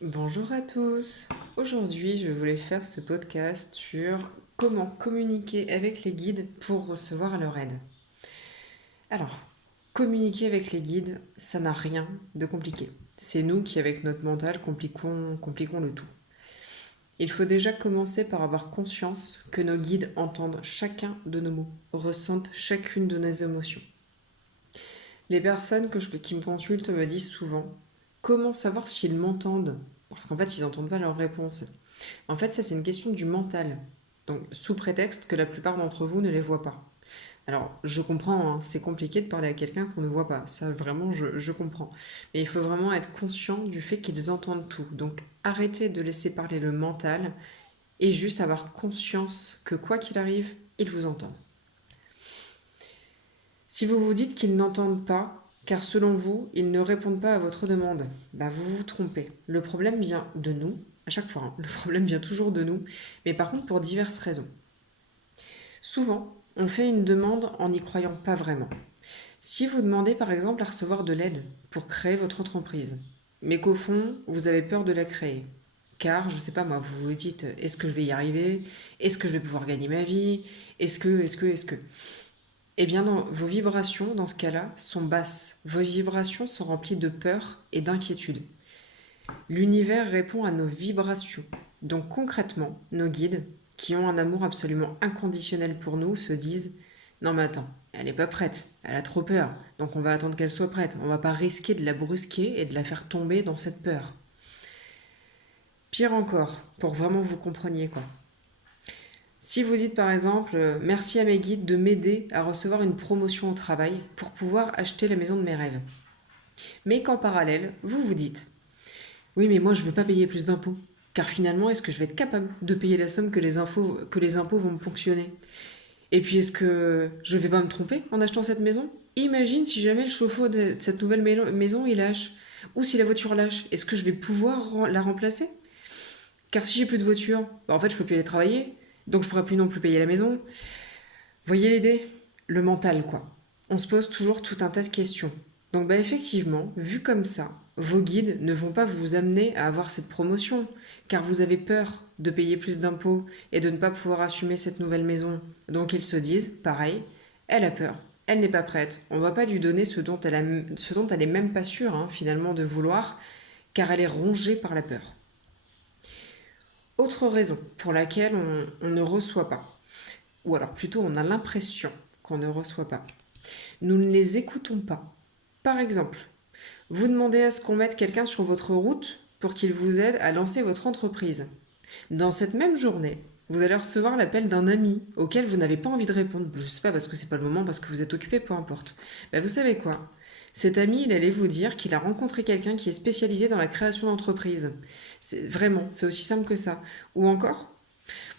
Bonjour à tous. Aujourd'hui, je voulais faire ce podcast sur comment communiquer avec les guides pour recevoir leur aide. Alors, communiquer avec les guides, ça n'a rien de compliqué. C'est nous qui, avec notre mental, compliquons le tout. Il faut déjà commencer par avoir conscience que nos guides entendent chacun de nos mots, ressentent chacune de nos émotions. Les personnes qui me consultent me disent souvent comment savoir s'ils m'entendent. Parce qu'en fait, ils n'entendent pas leurs réponses. En fait, ça, c'est une question du mental. Donc, sous prétexte que la plupart d'entre vous ne les voient pas. Alors, je comprends, hein, c'est compliqué de parler à quelqu'un qu'on ne voit pas. Ça, vraiment, je comprends. Mais il faut vraiment être conscient du fait qu'ils entendent tout. Donc, arrêtez de laisser parler le mental et juste avoir conscience que quoi qu'il arrive, ils vous entendent. Si vous vous dites qu'ils n'entendent pas, car selon vous, ils ne répondent pas à votre demande, bah vous vous trompez. Le problème vient de nous, à chaque fois, hein. Le problème vient toujours de nous, mais par contre pour diverses raisons. Souvent, on fait une demande en n'y croyant pas vraiment. Si vous demandez par exemple à recevoir de l'aide pour créer votre entreprise, mais qu'au fond, vous avez peur de la créer, car, je ne sais pas moi, vous vous dites, est-ce que je vais y arriver? Est-ce que je vais pouvoir gagner ma vie? Est-ce que... Eh bien, non, vos vibrations, dans ce cas-là, sont basses. Vos vibrations sont remplies de peur et d'inquiétude. L'univers répond à nos vibrations. Donc concrètement, nos guides, qui ont un amour absolument inconditionnel pour nous, se disent non mais attends, elle n'est pas prête, elle a trop peur, donc on va attendre qu'elle soit prête. On va pas risquer de la brusquer et de la faire tomber dans cette peur. Pire encore, pour vraiment vous compreniez quoi. Si vous dites par exemple merci à mes guides de m'aider à recevoir une promotion au travail pour pouvoir acheter la maison de mes rêves. Mais qu'en parallèle, vous vous dites oui mais moi je veux pas payer plus d'impôts. Car finalement, est-ce que je vais être capable de payer la somme que les impôts vont me ponctionner? Et puis est-ce que je vais pas me tromper en achetant cette maison? Imagine si jamais le chauffe-eau de cette nouvelle maison il lâche. Ou si la voiture lâche, est-ce que je vais pouvoir la remplacer? Car si j'ai plus de voiture, bah en fait je peux plus aller travailler, donc je pourrai plus non plus payer la maison. Voyez l'idée? Le mental, quoi. On se pose toujours tout un tas de questions. Donc, bah, effectivement, vu comme ça, vos guides ne vont pas vous amener à avoir cette promotion, car vous avez peur de payer plus d'impôts et de ne pas pouvoir assumer cette nouvelle maison. Donc, ils se disent, pareil, elle a peur, elle n'est pas prête, on va pas lui donner ce dont elle est même pas sûre, hein, finalement, de vouloir, car elle est rongée par la peur. Autre raison pour laquelle on ne reçoit pas, ou alors plutôt on a l'impression qu'on ne reçoit pas. Nous ne les écoutons pas. Par exemple, vous demandez à ce qu'on mette quelqu'un sur votre route pour qu'il vous aide à lancer votre entreprise. Dans cette même journée, vous allez recevoir l'appel d'un ami auquel vous n'avez pas envie de répondre. Je ne sais pas parce que c'est pas le moment, parce que vous êtes occupé, peu importe. Ben, vous savez quoi? Cet ami, il allait vous dire qu'il a rencontré quelqu'un qui est spécialisé dans la création d'entreprise. C'est aussi simple que ça. Ou encore,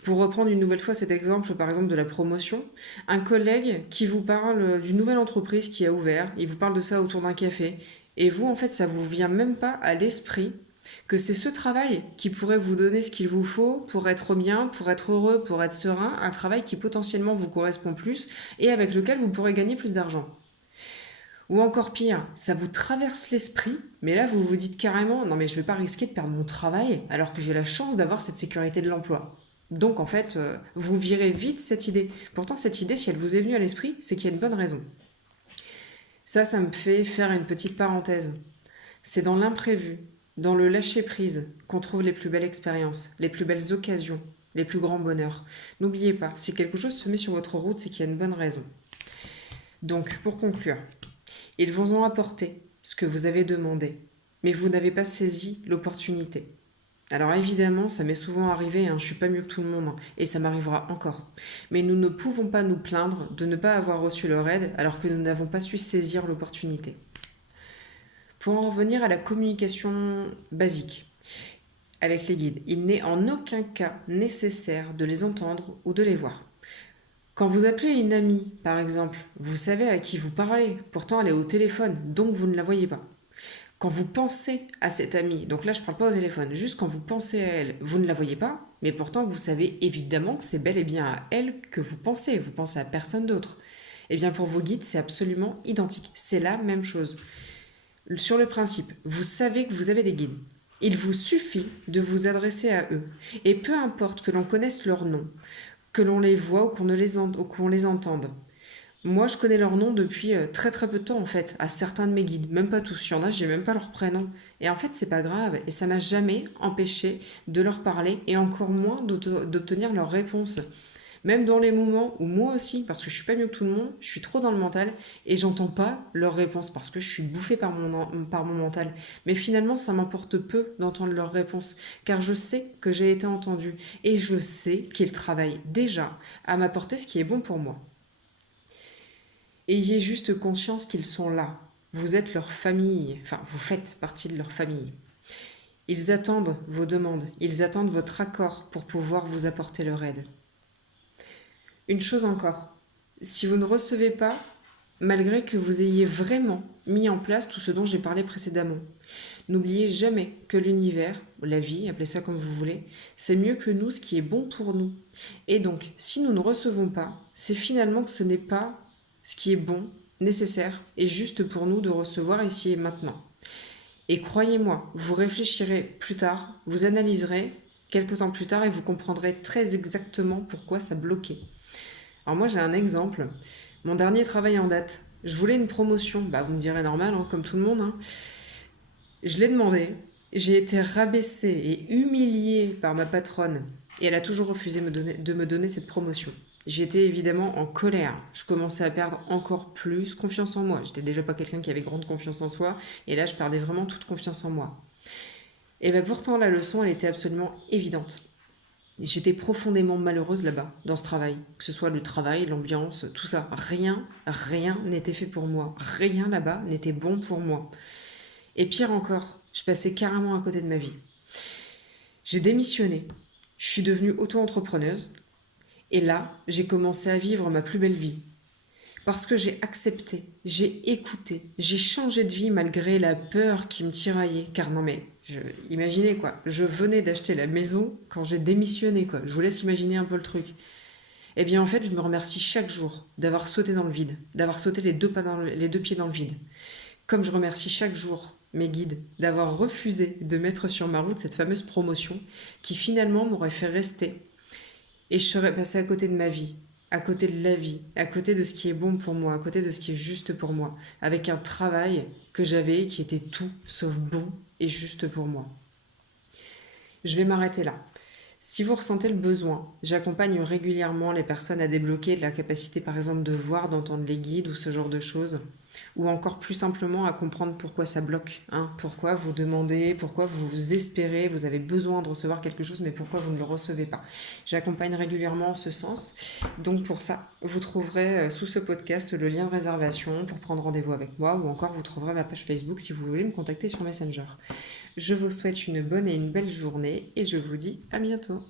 pour reprendre une nouvelle fois cet exemple, par exemple, de la promotion, un collègue qui vous parle d'une nouvelle entreprise qui a ouvert, il vous parle de ça autour d'un café, et vous, en fait, ça vous vient même pas à l'esprit que c'est ce travail qui pourrait vous donner ce qu'il vous faut pour être bien, pour être heureux, pour être serein, un travail qui potentiellement vous correspond plus et avec lequel vous pourrez gagner plus d'argent. Ou encore pire, ça vous traverse l'esprit, mais là vous vous dites carrément non mais je vais pas risquer de perdre mon travail alors que j'ai la chance d'avoir cette sécurité de l'emploi. Donc en fait, vous virez vite cette idée. Pourtant cette idée, si elle vous est venue à l'esprit, c'est qu'il y a une bonne raison. Ça me fait faire une petite parenthèse. C'est dans l'imprévu, dans le lâcher-prise, qu'on trouve les plus belles expériences, les plus belles occasions, les plus grands bonheurs. N'oubliez pas, si quelque chose se met sur votre route, c'est qu'il y a une bonne raison. Donc, pour conclure, ils vous ont apporté ce que vous avez demandé, mais vous n'avez pas saisi l'opportunité. Alors évidemment, ça m'est souvent arrivé, hein, je suis pas mieux que tout le monde, hein, et ça m'arrivera encore. Mais nous ne pouvons pas nous plaindre de ne pas avoir reçu leur aide alors que nous n'avons pas su saisir l'opportunité. Pour en revenir à la communication basique avec les guides, il n'est en aucun cas nécessaire de les entendre ou de les voir. Quand vous appelez une amie, par exemple, vous savez à qui vous parlez, pourtant elle est au téléphone, donc vous ne la voyez pas. Quand vous pensez à cette amie, donc là je ne parle pas au téléphone, juste quand vous pensez à elle, vous ne la voyez pas, mais pourtant vous savez évidemment que c'est bel et bien à elle que vous pensez à personne d'autre. Eh bien pour vos guides, c'est absolument identique, c'est la même chose. Sur le principe, vous savez que vous avez des guides. Il vous suffit de vous adresser à eux. Et peu importe que l'on connaisse leur nom, que l'on les voit ou qu'on les entende. Moi, je connais leur nom depuis très très peu de temps en fait, à certains de mes guides, même pas tous. Il y en a, j'ai même pas leur prénom. Et en fait, c'est pas grave, et ça m'a jamais empêché de leur parler, et encore moins d'obtenir leur réponse. Même dans les moments où moi aussi, parce que je suis pas mieux que tout le monde, je suis trop dans le mental et j'entends pas leurs réponses parce que je suis bouffée par mon mental. Mais finalement, ça m'importe peu d'entendre leurs réponses car je sais que j'ai été entendue et je sais qu'ils travaillent déjà à m'apporter ce qui est bon pour moi. Ayez juste conscience qu'ils sont là. Vous êtes leur famille, enfin vous faites partie de leur famille. Ils attendent vos demandes, ils attendent votre accord pour pouvoir vous apporter leur aide. Une chose encore, si vous ne recevez pas, malgré que vous ayez vraiment mis en place tout ce dont j'ai parlé précédemment, n'oubliez jamais que l'univers, la vie, appelez ça comme vous voulez, c'est mieux que nous ce qui est bon pour nous. Et donc, si nous ne recevons pas, c'est finalement que ce n'est pas ce qui est bon, nécessaire et juste pour nous de recevoir ici et maintenant. Et croyez-moi, vous réfléchirez plus tard, vous analyserez quelques temps plus tard et vous comprendrez très exactement pourquoi ça bloquait. Alors moi j'ai un exemple. Mon dernier travail en date, je voulais une promotion. Bah vous me direz normal, hein, comme tout le monde. Hein. Je l'ai demandé. J'ai été rabaissée et humiliée par ma patronne. Et elle a toujours refusé de me donner cette promotion. J'étais évidemment en colère. Je commençais à perdre encore plus confiance en moi. J'étais déjà pas quelqu'un qui avait grande confiance en soi. Et là, je perdais vraiment toute confiance en moi. Et bien pourtant, la leçon, elle était absolument évidente. J'étais profondément malheureuse là-bas, dans ce travail. Que ce soit le travail, l'ambiance, tout ça. Rien n'était fait pour moi. Rien là-bas n'était bon pour moi. Et pire encore, je passais carrément à côté de ma vie. J'ai démissionné. Je suis devenue auto-entrepreneuse. Et là, j'ai commencé à vivre ma plus belle vie. Parce que j'ai accepté, j'ai écouté, j'ai changé de vie malgré la peur qui me tiraillait. Car non mais, imaginez quoi, je venais d'acheter la maison quand j'ai démissionné quoi. Je vous laisse imaginer un peu le truc. Eh bien en fait, je me remercie chaque jour d'avoir sauté dans le vide, d'avoir sauté les deux pieds dans le vide. Comme je remercie chaque jour mes guides d'avoir refusé de mettre sur ma route cette fameuse promotion qui finalement m'aurait fait rester et je serais passée à côté de ma vie, à côté de la vie, à côté de ce qui est bon pour moi, à côté de ce qui est juste pour moi, avec un travail que j'avais qui était tout sauf bon et juste pour moi. Je vais m'arrêter là. Si vous ressentez le besoin, j'accompagne régulièrement les personnes à débloquer de la capacité par exemple de voir, d'entendre les guides ou ce genre de choses. Ou encore plus simplement à comprendre pourquoi ça bloque. Hein, pourquoi vous demandez, pourquoi vous espérez, vous avez besoin de recevoir quelque chose, mais pourquoi vous ne le recevez pas. J'accompagne régulièrement en ce sens. Donc pour ça, vous trouverez sous ce podcast le lien de réservation pour prendre rendez-vous avec moi ou encore vous trouverez ma page Facebook si vous voulez me contacter sur Messenger. Je vous souhaite une bonne et une belle journée et je vous dis à bientôt.